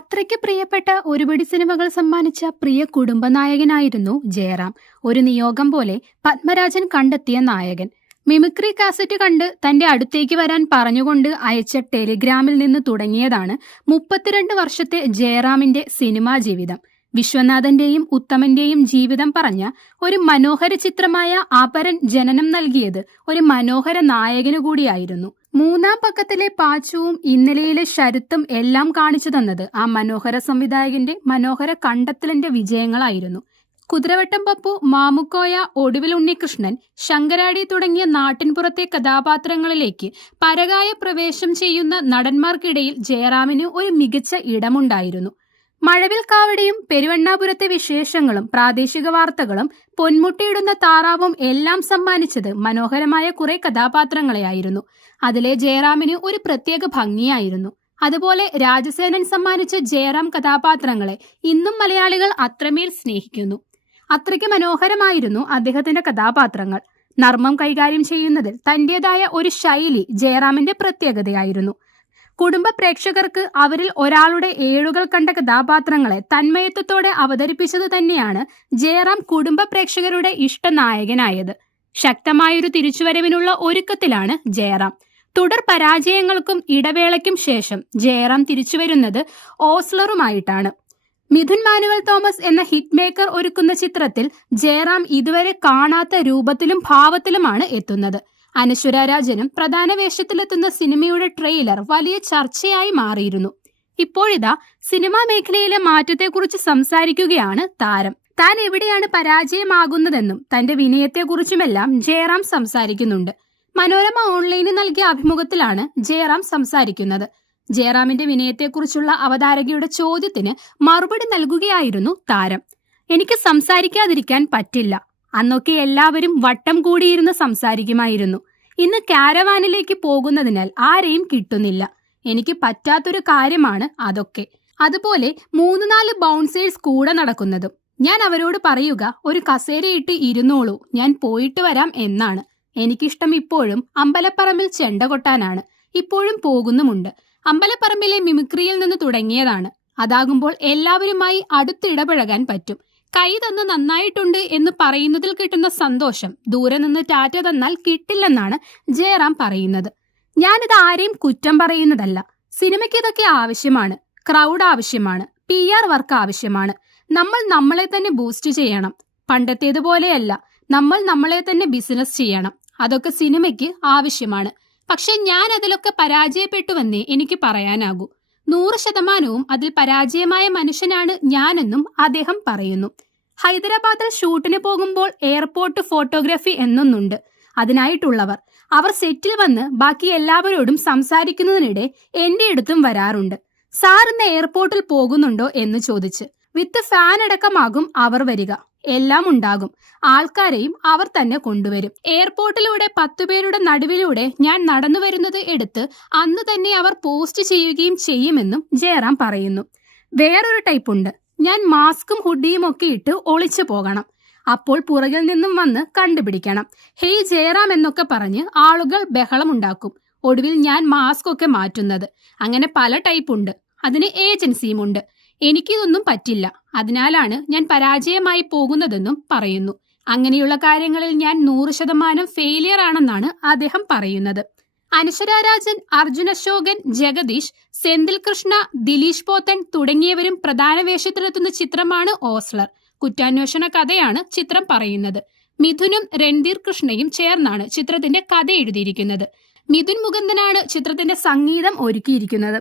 അത്രയ്ക്ക് പ്രിയപ്പെട്ട ഒരുപിടി സിനിമകൾ സമ്മാനിച്ച പ്രിയ കുടുംബനായകനായിരുന്നു ജയറാം. ഒരു നിയോഗം പോലെ പത്മരാജൻ കണ്ടെത്തിയ നായകൻ. മിമിക്രി കാസറ്റ് കണ്ട് തന്റെ അടുത്തേക്ക് വരാൻ പറഞ്ഞുകൊണ്ട് അയച്ച ടെലിഗ്രാമിൽ നിന്ന് തുടങ്ങിയതാണ് 32 വർഷത്തെ ജയറാമിന്റെ സിനിമാ ജീവിതം. വിശ്വനാഥന്റെയും ഉത്തമന്റെയും ജീവിതം പറഞ്ഞ ഒരു മനോഹര ചിത്രമായ അപരൻ ജനനം നൽകിയത് ഒരു മനോഹര നായകനു കൂടിയായിരുന്നു. മൂന്നാം പക്കത്തിലെ പാച്ചുവും ഇന്നലെയിലെ ശരത്തും എല്ലാം കാണിച്ചു തന്നത് ആ മനോഹര സംവിധായകന്റെ മനോഹര കണ്ടെത്തലിന്റെ വിജയങ്ങളായിരുന്നു. കുതിരവട്ടം പപ്പു, മാമുക്കോയ, ഒടുവിൽ ഉണ്ണികൃഷ്ണൻ, ശങ്കരാടി തുടങ്ങിയ നാട്ടിൻപുറത്തെ കഥാപാത്രങ്ങളിലേക്ക് പരകായ പ്രവേശം ചെയ്യുന്ന നടന്മാർക്കിടയിൽ ജയറാമിന് ഒരു മികച്ച ഇടമുണ്ടായിരുന്നു. മഴവിൽ കാവടിയും പെരുവണ്ണാപുരത്തെ വിശേഷങ്ങളും പ്രാദേശിക വാർത്തകളും പൊന്മുട്ടിയിടുന്ന താറാവും എല്ലാം സമ്മാനിച്ചത് മനോഹരമായ കുറെ കഥാപാത്രങ്ങളെയായിരുന്നു. അതിലെ ജയറാമിന് ഒരു പ്രത്യേക ഭംഗിയായിരുന്നു. അതുപോലെ രാജസേനൻ സമ്മാനിച്ച ജയറാം കഥാപാത്രങ്ങളെ ഇന്നും മലയാളികൾ അത്രമേൽ സ്നേഹിക്കുന്നു. അത്രയ്ക്ക് മനോഹരമായിരുന്നു അദ്ദേഹത്തിന്റെ കഥാപാത്രങ്ങൾ. നർമ്മം കൈകാര്യം ചെയ്യുന്നതിൽ തന്റേതായ ഒരു ശൈലി ജയറാമിന്റെ പ്രത്യേകതയായിരുന്നു. കുടുംബ പ്രേക്ഷകർക്ക് അവരിൽ ഒരാളുടെ ഏഴുകൾ കണ്ട കഥാപാത്രങ്ങളെ തന്മയത്വത്തോടെ അവതരിപ്പിച്ചത് തന്നെയാണ് ജയറാം കുടുംബ പ്രേക്ഷകരുടെ ഇഷ്ടനായകനായത്. ശക്തമായൊരു തിരിച്ചുവരവിനുള്ള ഒരുക്കത്തിലാണ് ജയറാം. തുടർ പരാജയങ്ങൾക്കും ഇടവേളയ്ക്കും ശേഷം ജയറാം തിരിച്ചുവരുന്നത് ഓസ്ലറുമായിട്ടാണ്. മിഥുൻ മാനുവൽ തോമസ് എന്ന ഹിറ്റ് മേക്കർ ഒരുക്കുന്ന ചിത്രത്തിൽ ജയറാം ഇതുവരെ കാണാത്ത രൂപത്തിലും ഭാവത്തിലുമാണ് എത്തുന്നത്. അനശ്വര രാജനും പ്രധാന വേഷത്തിലെത്തുന്ന സിനിമയുടെ ട്രെയിലർ വലിയ ചർച്ചയായി മാറിയിരുന്നു. ഇപ്പോഴിതാ സിനിമാ മേഖലയിലെ മാറ്റത്തെക്കുറിച്ച് സംസാരിക്കുകയാണ് താരം. താൻ എവിടെയാണ് പരാജയമാകുന്നതെന്നും തന്റെ വിനയത്തെക്കുറിച്ചുമെല്ലാം ജയറാം സംസാരിക്കുന്നുണ്ട്. മനോരമ ഓൺലൈന് നൽകിയ അഭിമുഖത്തിലാണ് ജയറാം സംസാരിക്കുന്നത്. ജയറാമിന്റെ വിനയത്തെക്കുറിച്ചുള്ള അവതാരകയുടെ ചോദ്യത്തിന് മറുപടി നൽകുകയായിരുന്നു താരം. എനിക്ക് സംസാരിക്കാതിരിക്കാൻ പറ്റില്ല. അന്നൊക്കെ എല്ലാവരും വട്ടം കൂടിയിരുന്ന് സംസാരിക്കുമായിരുന്നു. ഇന്ന് കാരവാനിലേക്ക് പോകുന്നതിനാൽ ആരെയും കിട്ടുന്നില്ല. എനിക്ക് പറ്റാത്തൊരു കാര്യമാണ് അതൊക്കെ. അതുപോലെ 3-4 ബൗൺസേഴ്സ് കൂടെ നടക്കുന്നതും. ഞാൻ അവരോട് പറയുക, ഒരു കസേരയിട്ട് ഇരുന്നോളൂ, ഞാൻ പോയിട്ട് വരാം എന്നാണ്. എനിക്കിഷ്ടം ഇപ്പോഴും അമ്പലപ്പറമ്പിൽ ചെണ്ട കൊട്ടാനാണ്. ഇപ്പോഴും പോകുന്നുമുണ്ട്. അമ്പലപ്പറമ്പിലെ മിമിക്രിയിൽ നിന്ന് തുടങ്ങിയതാണ്. അതാകുമ്പോൾ എല്ലാവരുമായി അടുത്തിടപഴകാൻ പറ്റും. കൈ തന്ന് നന്നായിട്ടുണ്ട് എന്ന് പറയുന്നതിൽ കിട്ടുന്ന സന്തോഷം ദൂരെ നിന്ന് ടാറ്റ തന്നാൽ കിട്ടില്ലെന്നാണ് ജയറാം പറയുന്നത്. ഞാനിത് ആരെയും കുറ്റം പറയുന്നതല്ല. സിനിമയ്ക്ക് ഇതൊക്കെ ആവശ്യമാണ്. ക്രൗഡ് ആവശ്യമാണ്. PR വർക്ക് ആവശ്യമാണ്. നമ്മൾ നമ്മളെ തന്നെ ബൂസ്റ്റ് ചെയ്യണം. പണ്ടത്തേതുപോലെയല്ല. നമ്മൾ നമ്മളെ തന്നെ ബിസിനസ് ചെയ്യണം. അതൊക്കെ സിനിമയ്ക്ക് ആവശ്യമാണ്. പക്ഷെ ഞാൻ അതിലൊക്കെ പരാജയപ്പെട്ടുവെന്നേ എനിക്ക് പറയാനാകൂ. 100% അതിൽ പരാജയമായ മനുഷ്യനാണ് ഞാനെന്നും അദ്ദേഹം പറയുന്നു. ഹൈദരാബാദിൽ ഷൂട്ടിന് പോകുമ്പോൾ എയർപോർട്ട് ഫോട്ടോഗ്രാഫി എന്നൊന്നുണ്ട്. അതിനായിട്ടുള്ളവർ അവർ സെറ്റിൽ വന്ന് ബാക്കി എല്ലാവരോടും സംസാരിക്കുന്നതിനിടെ എന്റെ അടുത്തും വരാറുണ്ട്. സാർ ഇന്ന് എയർപോർട്ടിൽ പോകുന്നുണ്ടോ എന്ന് ചോദിച്ച്. വിത്ത് ഫാൻ അടക്കമാകും അവർ വരിക. എല്ലാം ഉണ്ടാകും. ആൾക്കാരെയും അവർ തന്നെ കൊണ്ടുവരും. എയർപോർട്ടിലൂടെ 10 പേരുടെ നടുവിലൂടെ ഞാൻ നടന്നു വരുന്നത് എടുത്ത് അന്ന് തന്നെ അവർ പോസ്റ്റ് ചെയ്യുകയും ചെയ്യുമെന്നും ജയറാം പറയുന്നു. വേറൊരു ടൈപ്പ് ഉണ്ട്. ഞാൻ മാസ്കും ഹുഡിയും ഒക്കെ ഇട്ട് ഒളിച്ചു പോകണം. അപ്പോൾ പുറകിൽ നിന്നും വന്ന് കണ്ടുപിടിക്കണം. ഹേയ് ജയറാം എന്നൊക്കെ പറഞ്ഞ് ആളുകൾ ബഹളമുണ്ടാക്കും. ഒടുവിൽ ഞാൻ മാസ്ക് ഒക്കെ മാറ്റുന്നത്. അങ്ങനെ പല ടൈപ്പ് ഉണ്ട്. അതിന് ഏജൻസിയുമുണ്ട്. എനിക്കിതൊന്നും പറ്റില്ല. അതിനാലാണ് ഞാൻ പരാജയമായി പോകുന്നതെന്നും പറയുന്നു. അങ്ങനെയുള്ള കാര്യങ്ങളിൽ ഞാൻ 100% ഫെയിലിയർ ആണെന്നാണ് അദ്ദേഹം പറയുന്നത്. അനശ്വര രാജൻ, അർജുൻ അശോകൻ, ജഗദീഷ്, സെന്തിൽ കൃഷ്ണ, ദിലീഷ് പോത്തൻ തുടങ്ങിയവരും പ്രധാന വേഷത്തിലെത്തുന്ന ചിത്രമാണ് ഓസ്ലർ. കുറ്റാന്വേഷണ കഥയാണ് ചിത്രം പറയുന്നത്. മിഥുനും രൺധീർ കൃഷ്ണയും ചേർന്നാണ് ചിത്രത്തിന്റെ കഥ എഴുതിയിരിക്കുന്നത്. മിഥുൻ മുകുന്ദനാണ് ചിത്രത്തിന്റെ സംഗീതം ഒരുക്കിയിരിക്കുന്നത്.